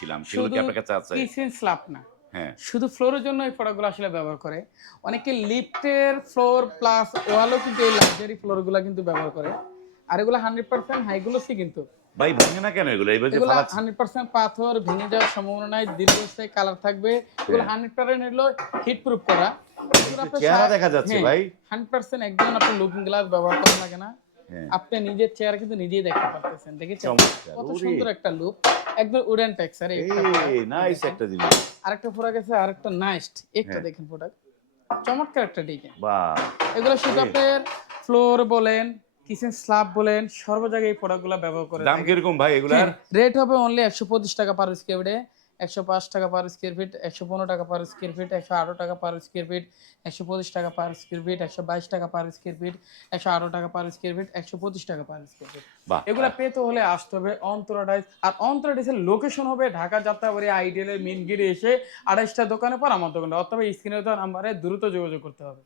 দেখছিলাম সেগুলো কি আপনার কাছে আছে? কিচেন স্ল্যাব না, হ্যাঁ। শুধু ফ্লোরের জন্য এই প্রোডাক্টগুলো আসলে ব্যবহার করে। অনেকে লিফটের ফ্লোর প্লাস ওয়ালও কিন্তু এই লাক্সারি ফ্লোরগুলো কিন্তু ব্যবহার করে। আর এগুলো 100% হাই গ্লোসি কিন্তু। ভাই ভাঙে না কেন এগুলো? এইবার যে এগুলা ফালাচ্ছেন। 100% পাথর ভেঙে যাওয়ার সম্ভাবনা নাই, দীর্ঘস্থায়ী কালার থাকবে। এগুলো হ্যাঁ। 100% হলো হিট প্রুফ করা। এগুলো একটু আপনার চেহারা দেখা যাচ্ছে হ্যাঁ, ভাই। 100% একদম আপনার লুকিং গ্লাস ব্যবহার করা লাগে না। হ্যাঁ। আপনি নিজের চেহারা কিন্তু নিজেই দেখতে পারতেছেন। দেখেছেন? চমৎকার! কত ওরে! সুন্দর একটা লুক। একদম উডেন টেক্সচার এই একটা এই প্রোডাক্ট। এই নাইস দেখেন। একটা জিনিস। আরেকটা প্রোডাক্ট আছে, আরেকটা নাইস্ট। একটা হ্যাঁ। দেখেন প্রোডাক্ট। চমৎকার একটা ডিজাইন। বাহ! এগুলো শুধু ওরে! আপনার ফ্লোর বলেন, কিচেন স্ল্যাব বলেন, সর্ব জায়গায় এই প্রোডাক্টগুলো ব্যবহার করে দাম থাকে। কিরকম ভাই এগুলার? হ্যাঁ, রেট হবে অনলি ৳১২৫ পার স্কয়ার ফিটে, ৳১০৫ per square feet, ৳১১৫ per square feet, ৳১১৮ per square feet, ৳১২৫ per square feet, ৳১22 per square feet, ৳১১৮ per square feet, ৳১25 per square feet. বাহ! এগুলা পেতে হলে আসতে হবে অন্তরা টাইলস। আর অন্তরা টাইলসের লোকেশন হবে ঢাকা যাত্রাবাড়ী আইডিয়ালের মেইন গেটে এসে ২৮টা দোকানের পর আমার দোকানটা, অথবা স্ক্রিনে দেওয়া নাম্বারে দ্রুত যোগাযোগ করতে হবে।